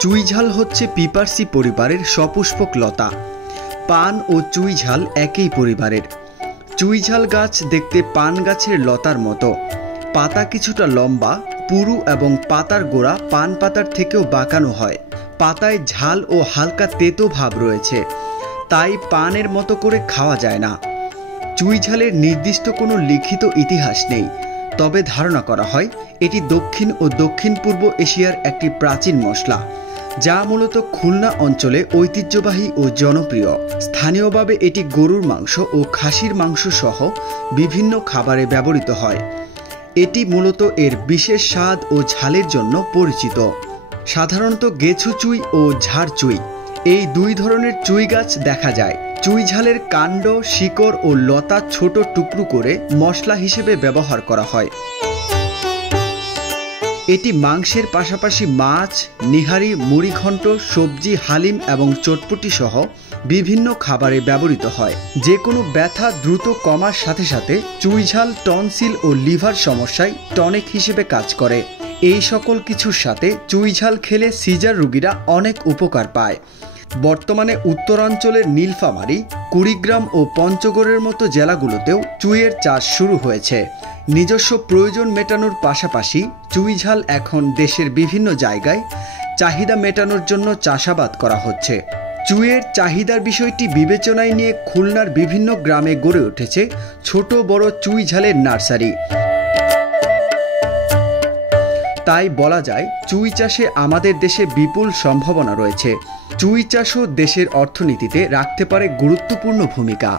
চুইঝাল হচ্ছে পিপার্সি পরিবারের সপুষ্পক লতা। পান ও চুইঝাল একই পরিবারের। চুইঝাল গাছ দেখতে পান গাছের লতার মতো, পাতা কিছুটা লম্বা, পুরু এবং পাতার গোড়া পান পাতার থেকেও বাঁকানো হয়। পাতায় ঝাল ও হালকা তেতো ভাব রয়েছে, তাই পানের মতো করে খাওয়া যায় না। চুইঝালের নির্দিষ্ট কোনো লিখিত ইতিহাস নেই, তবে ধারণা করা হয় এটি দক্ষিণ ও দক্ষিণ পূর্ব এশিয়ার একটি প্রাচীন মশলা, যা মূলত খুলনা অঞ্চলে ঐতিহ্যবাহী ও জনপ্রিয়। স্থানীয়ভাবে এটি গরুর মাংস ও খাসির মাংস সহ বিভিন্ন খাবারে ব্যবহৃত হয়। এটি মূলত এর বিশেষ স্বাদ ও ঝালের জন্য পরিচিত। সাধারণত গেছু চুই ও ঝাড় চুই এই দুই ধরনের চুই গাছ দেখা যায়। চুইঝালের কাণ্ড, শিকড় ও লতা ছোট টুকরো করে মশলা হিসেবে ব্যবহার করা হয়। এটি মাংসের পাশাপাশি মাছ, নিহারি, মুড়িঘণ্ট, সবজি, হালিম এবং চটপটি সহ বিভিন্ন খাবারে ব্যবহৃত হয়। যে কোনো ব্যথা দ্রুত কমার সাথে সাথে চুইঝাল টনসিল ও লিভার সমস্যায় টনিক হিসেবে কাজ করে। এই সকল কিছুর সাথে চুইঝাল খেলে সিজার রোগীরা অনেক উপকার পায়। বর্তমানে উত্তরাঞ্চলের নীলফামারী, কুড়িগ্রাম ও পঞ্চগড়ের মতো জেলাগুলোতেও চুইয়ের চাষ শুরু হয়েছে। নিজস্ব প্রয়োজন মেটানোর পাশাপাশি চুইঝাল এখন দেশের বিভিন্ন জায়গায় চাহিদা মেটানোর জন্য চাষাবাদ করা হচ্ছে। চুইয়ের চাহিদার বিষয়টি বিবেচনায় নিয়ে খুলনার বিভিন্ন গ্রামে গড়ে উঠেছে ছোট বড় চুইঝালের নার্সারি। তাই বলা যায় চুই চাষে আমাদের দেশে বিপুল সম্ভাবনা রয়েছে। চুই চাষও দেশের অর্থনীতিতে রাখতে পারে গুরুত্বপূর্ণ ভূমিকা।